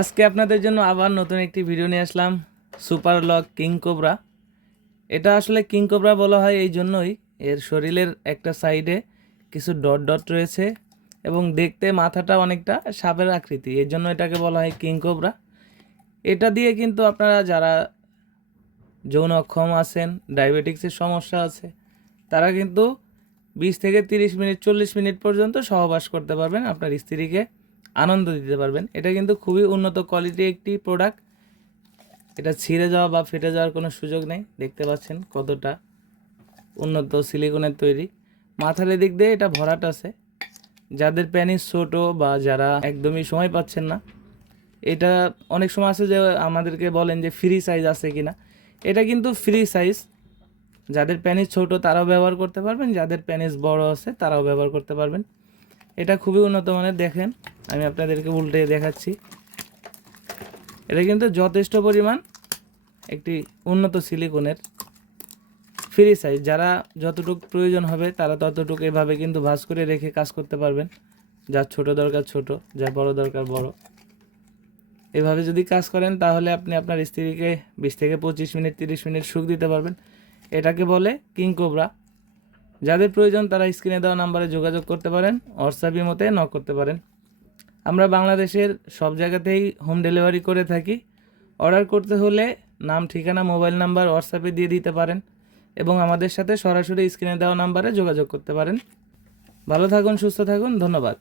আজকে আপনাদের জন্য আবার নতুন একটি ভিডিও নিয়ে আসলাম। সুপার লক কিং কোবরা এটা আসলে কিং কোবরা বলা হয় এই জন্যই। এর শরীরের একটা সাইডে কিছু ডট ডট রয়েছে এবং দেখতে মাথাটা অনেকটা সাপের আকৃতি। এর জন্য এটাকে বলা হয় কিং কোবরা এটা দিয়ে কিন্তু আপনারা যারা যৌন অক্ষম আছেন ডায়াবেটিক্সের সমস্যা আছে, তারা কিন্তু বিশ থেকে তিরিশ মিনিট, চল্লিশ মিনিট পর্যন্ত সহবাস করতে পারবেন আপনার স্ত্রীকে। আনন্দ দিতে পারবেন। এটা কিন্তু খুবই উন্নত কোয়ালিটির একটি প্রোডাক্ট এটা ছিঁড়ে যাওয়া বা ফেটে যাওয়ার কোনো সুযোগ নেই। দেখতে পাচ্ছেন কতটা উন্নত সিলিকনের তৈরি। মাথার এদিক দিয়ে এটা ভরাট আছে। যাদের প্যানিস ছোট বা যারা একদমই সময় পাচ্ছেন না, এটা অনেক সময় আছে যে আমাদেরকে বলেন যে ফ্রি সাইজ আছে কিনা। এটা কিন্তু ফ্রি সাইজ যাদের প্যানিস ছোট তারাও ব্যবহার করতে পারবেন, যাদের প্যানিস বড় আছে তারাও ব্যবহার করতে পারবেন। এটা খুবই উন্নত মানের, দেখেন। আমি আপনাদেরকে উল্টে দেখাচ্ছি। এটা কিন্তু যথেষ্ট পরিমাণ একটি উন্নত সিলিকনের ফ্রি সাইজ। যারা যতটুকু প্রয়োজন হবে, তারা ততটুকু এভাবে কিন্তু ভাঁজ করে রেখে কাজ করতে পারবেন। যার ছোট দরকার ছোট যা বড় দরকার বড়। এভাবে যদি কাজ করেন, তাহলে আপনি আপনার স্ত্রীকে বিশ থেকে পঁচিশ মিনিট, তিরিশ মিনিট সুখ দিতে পারবেন। এটাকে বলে কিং কোবরা যাদের প্রয়োজন তারা স্ক্রিনে দেওয়া নাম্বারে যোগাযোগ করতে পারেন হোয়াটসঅ্যাপই মতে নক করতে পারেন। আমরা বাংলাদেশের সব জায়গাতেই হোম ডেলিভারি করে থাকি। অর্ডার করতে হলে নাম, ঠিকানা মোবাইল নাম্বার হোয়াটসঅ্যাপে দিয়ে দিতে পারেন এবং আমাদের সাথে সরাসরি স্ক্রিনে দেওয়া নাম্বারে যোগাযোগ করতে পারেন। ভালো থাকুন, সুস্থ থাকুন, ধন্যবাদ।